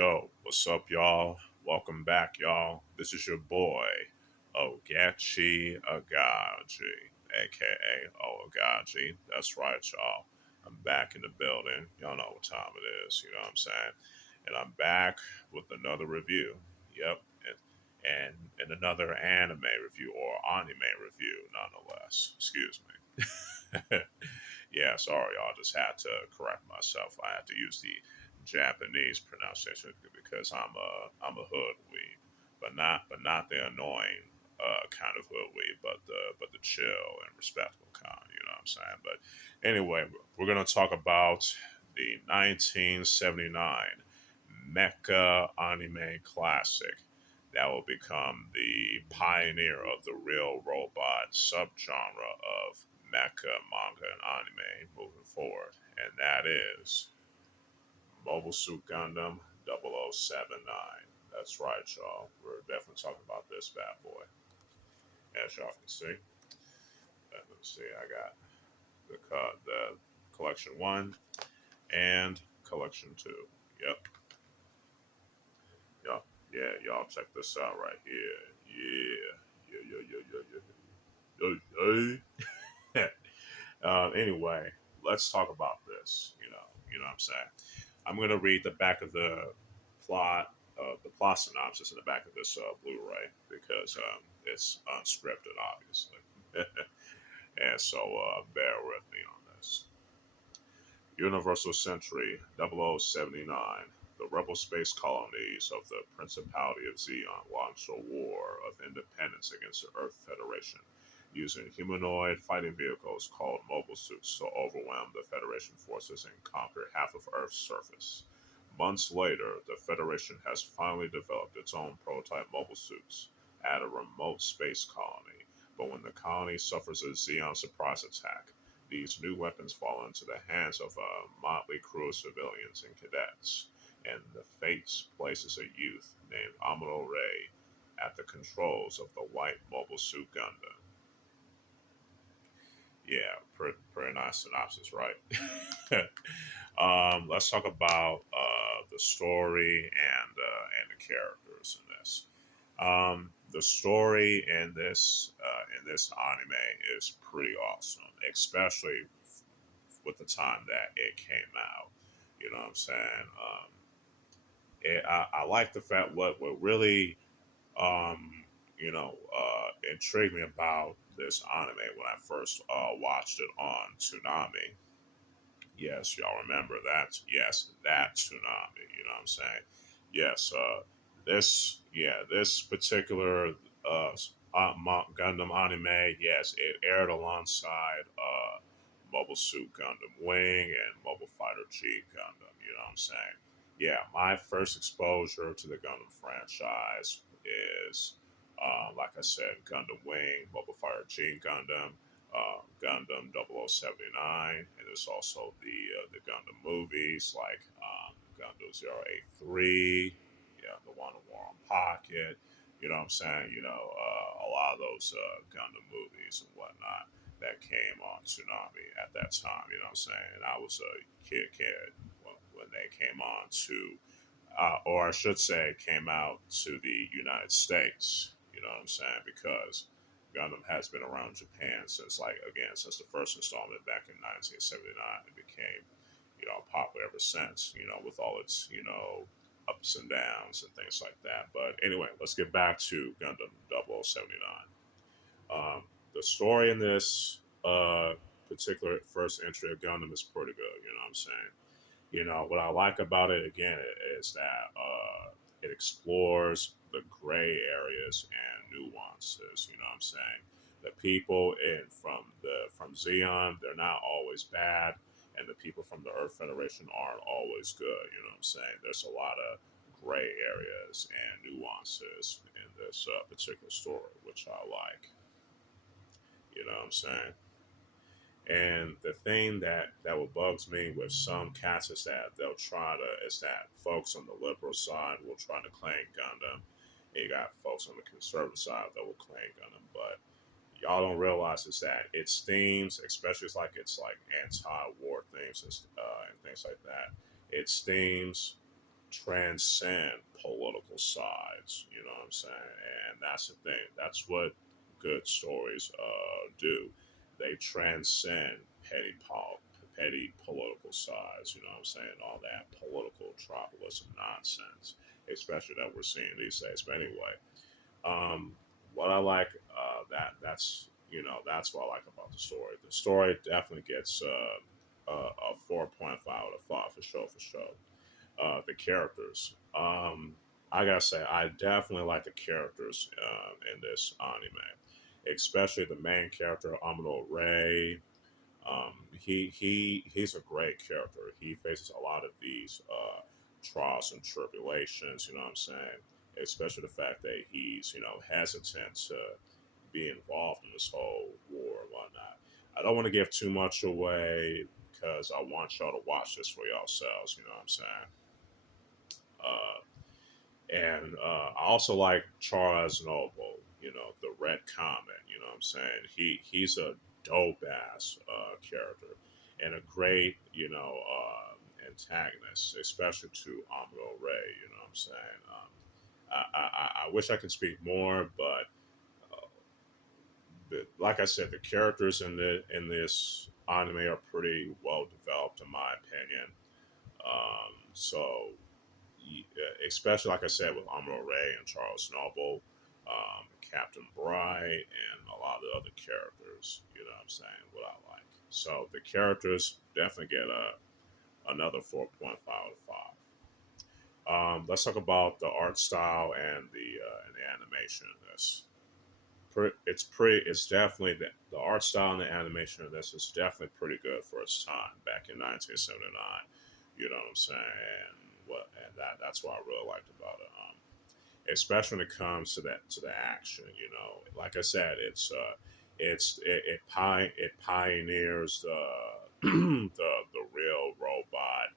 Yo, what's up, y'all? Welcome back, y'all. This is your boy, Oaghaji, aka Oaghaji. That's right, y'all. I'm back in the building. Y'all know what time it is, you know what I'm saying? And I'm back with another review. Yep. And another anime review or anime review, nonetheless. Excuse me. Yeah, sorry, y'all. Just had to correct myself. I had to use the Japanese pronunciation because I'm a hood weeb, but not the annoying kind of hood weeb, but the chill and respectful kind. You know what I'm saying? But anyway, we're gonna talk about the 1979 Mecha anime classic that will become the pioneer of the real robot subgenre of mecha manga and anime moving forward, and that is Mobile Suit Gundam 0079. That's right, y'all. We're definitely talking about this bad boy. As y'all can see. Let's see, I got the collection one and collection two. Yep. Y'all, yeah, y'all check this out right here. Yeah. Anyway, let's talk about this. You know what I'm saying. I'm gonna read the back of the plot synopsis in the back of this Blu-ray because it's unscripted, obviously. And so bear with me on this. Universal Century 0079. The rebel space colonies of the Principality of Zeon launched a war of independence against the Earth Federation, using humanoid fighting vehicles called mobile suits to overwhelm the Federation forces and conquer half of Earth's surface. Months later, the Federation has finally developed its own prototype mobile suits at a remote space colony, but when the colony suffers a Xeon surprise attack, these new weapons fall into the hands of a motley crew of civilians and cadets, and the Fates places a youth named Amuro Ray at the controls of the white mobile suit Gundam. Yeah, pretty nice synopsis, right? Let's talk about the story and the characters in this. The story in this anime is pretty awesome, especially with the time that it came out. You know what I'm saying? I like the fact what really intrigued me about this anime when I first watched it on Toonami. Yes, y'all remember that? Yes, that Toonami. You know what I'm saying? Yes, this particular Gundam anime, yes, it aired alongside Mobile Suit Gundam Wing and Mobile Fighter G Gundam. You know what I'm saying? Yeah, my first exposure to the Gundam franchise is, like I said, Gundam Wing, Mobile Fighter G Gundam, Gundam 0079, and there's also the Gundam movies like Gundam 083, yeah, the one in War on Pocket. You know what I'm saying? A lot of those Gundam movies and whatnot that came on Tsunami at that time. You know what I'm saying? And I was a kid when they came on to, or I should say, came out to the United States. You know what I'm saying? Because Gundam has been around Japan since the first installment back in 1979. It became popular ever since. With all its ups and downs and things like that. But anyway, let's get back to Gundam 0079. The story in this particular first entry of Gundam is pretty good. You know what I'm saying? What I like about it again is that it explores the gray areas and nuances. You know what I'm saying? The people from Xeon, they're not always bad, and the people from the Earth Federation aren't always good. You know what I'm saying? There's a lot of gray areas and nuances in this particular story, which I like. You know what I'm saying? And the thing that what bugs me with some cats is that is that folks on the liberal side will try to claim Gundam, and you got folks on the conservative side that will claim Gundam, but y'all don't realize is that its themes, especially it's like anti-war themes and things like that. Its themes transcend political sides. You know what I'm saying? And that's the thing. That's what good stories do. They transcend petty political sides. You know what I'm saying? All that political tribalism nonsense, especially that we're seeing these days. But anyway, um, what I like that's what I like about the story. The story definitely gets a 4.5 out of 5 for sure, for sure. The characters. I gotta say, I definitely like the characters in this anime, especially the main character, Amuro Ray. He's a great character. He faces a lot of these trials and tribulations. You know what I'm saying? Especially the fact that he's hesitant to be involved in this whole war and whatnot. I don't want to give too much away because I want y'all to watch this for yourselves. You know what I'm saying? And I also like Charles Noble, the Red Comet. You know what I'm saying? He's a dope ass character and a great, antagonist, especially to Amuro Ray. You know what I'm saying? I wish I could speak more, uh, but like I said, the characters in this anime are pretty well developed, in my opinion. So especially like I said with Amuro Ray and Charles Noble, Captain Bright, and a lot of the other characters. You know what I'm saying? What I like. So the characters definitely get another 4.5 out of 5. Let's talk about the art style and the animation in this. It's definitely the art style and the animation of this is definitely pretty good for its time back in 1979. You know what I'm saying? That's what I really liked about it. Especially when it comes to the action. Like I said, it pioneers the the real robot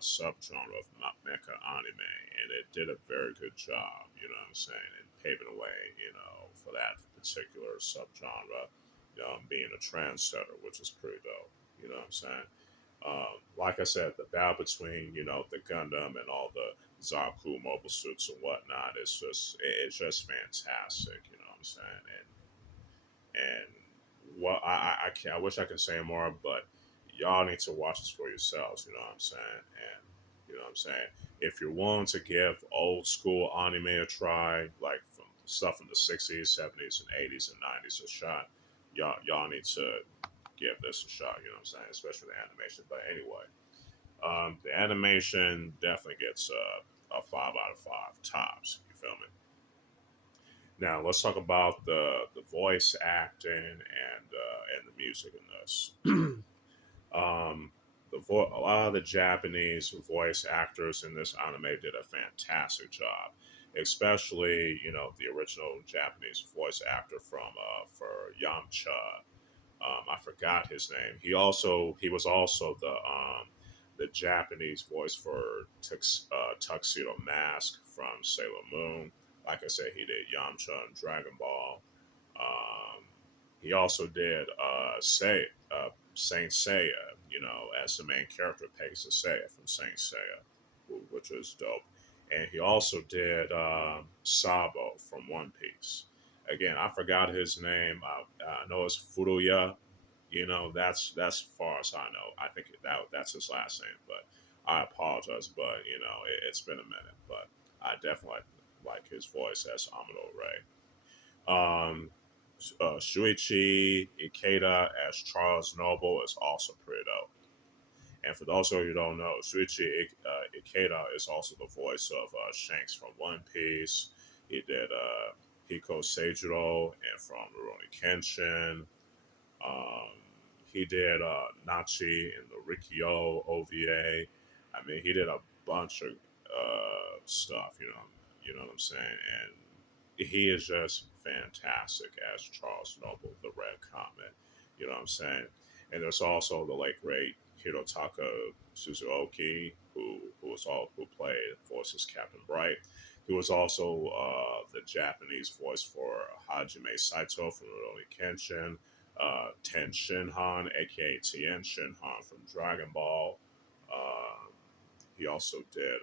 subgenre of mecha anime, and it did a very good job. You know what I'm saying, and paving the way, for that particular subgenre, being a trendsetter, which is pretty dope. You know what I'm saying? Like I said, the battle between the Gundam and all the Zaku mobile suits and whatnot is just fantastic. You know what I'm saying? And what I can I wish I could say more, but y'all need to watch this for yourselves. You know what I'm saying? And you know what I'm saying? If you're willing to give old school anime a try, like from stuff from the '60s, '70s, and '80s and '90s a shot, y'all need to give this a shot. You know what I'm saying? Especially the animation. But anyway, the animation definitely gets a 5 out of 5 tops. You feel me? Now let's talk about the voice acting and the music in this. A lot of the Japanese voice actors in this anime did a fantastic job, especially the original Japanese voice actor for Yamcha. I forgot his name. He was also the Japanese voice for Tuxedo Mask from Sailor Moon. Like I said, he did Yamcha and Dragon Ball. Um, he also did Saint Seiya, as the main character, Pegasus Seiya from Saint Seiya, which is dope. And he also did Sabo from One Piece. Again, I forgot his name. I know it's Furuya. That's as far as I know. I think that's his last name, but I apologize. But it's been a minute. But I definitely like his voice as Amado Ray. Um, Shuichi Ikeda as Charles Noble is also pretty dope. And for those of you who don't know, Shuichi Ikeda is also the voice of Shanks from One Piece. He did Hiko Seijiro and from Rurouni Kenshin. Um, he did Nachi in the Rikyo OVA. I mean, he did a bunch of stuff. You know what I'm saying, and he is just fantastic as Charles Noble, the Red Comet. You know what I'm saying, and there's also the late great Hirotaka Suzuki, who played voices Captain Bright. He was also the Japanese voice for Hajime Saito from Rurouni Kenshin, Ten Shinhan, aka Tien Shinhan from Dragon Ball. Um, He also did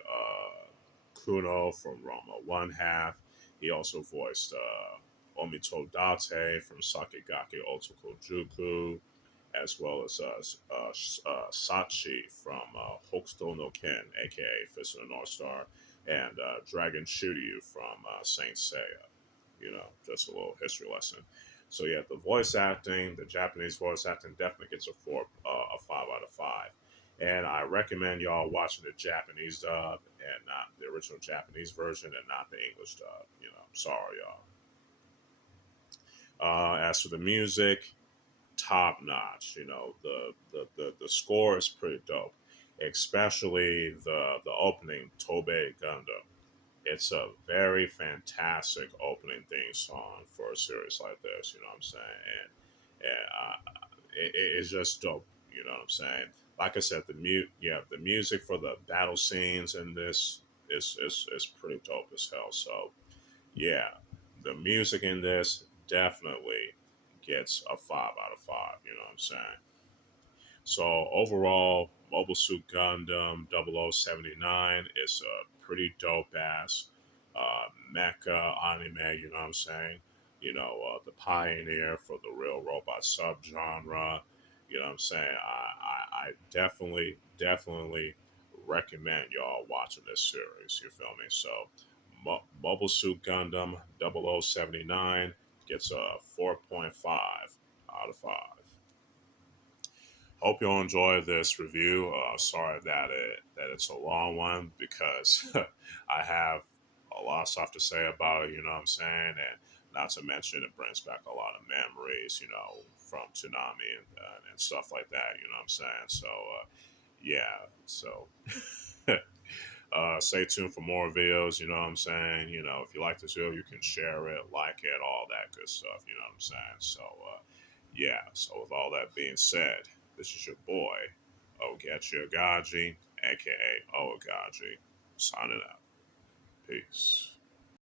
Kuno from Roma One Half. He also voiced Omito Date from Sakigake Otoko Juku, as well as Sachi from Hokuto no Ken, aka Fist of the North Star, and Dragon Shiryu from Saint Seiya. You know, just a little history lesson. So yeah, the voice acting, the Japanese voice acting, definitely gets a 5 out of 5. And I recommend y'all watching the Japanese dub and not the original Japanese version and not the English dub. You know, sorry y'all. As for the music, top notch. You know, the score is pretty dope, especially the opening Tobe Gundam. It's a very fantastic opening theme song for a series like this. You know what I'm saying? And it's just dope. You know what I'm saying? Like I said, the music for the battle scenes in this is pretty dope as hell. So yeah, the music in this definitely gets a 5 out of 5. You know what I'm saying? So overall, Mobile Suit Gundam 0079 is a pretty dope ass mecha anime. You know what I'm saying? You know, the pioneer for the real robot subgenre. You know what I'm saying? I definitely recommend y'all watching this series. You feel me? So, Mobile Suit Gundam 0079 gets a 4.5 out of 5. Hope you'll enjoy this review. Sorry that it's a long one because I have a lot of stuff to say about it. You know what I'm saying, and not to mention it brings back a lot of memories. You know, from Tsunami and stuff like that. You know what I'm saying. So yeah, so. Stay tuned for more videos. You know what I'm saying. You know, if you like this video, you can share it, like it, all that good stuff. You know what I'm saying. So yeah. So with all that being said, this is your boy, Oaghaji, aka Oaghaji, signing out. Peace.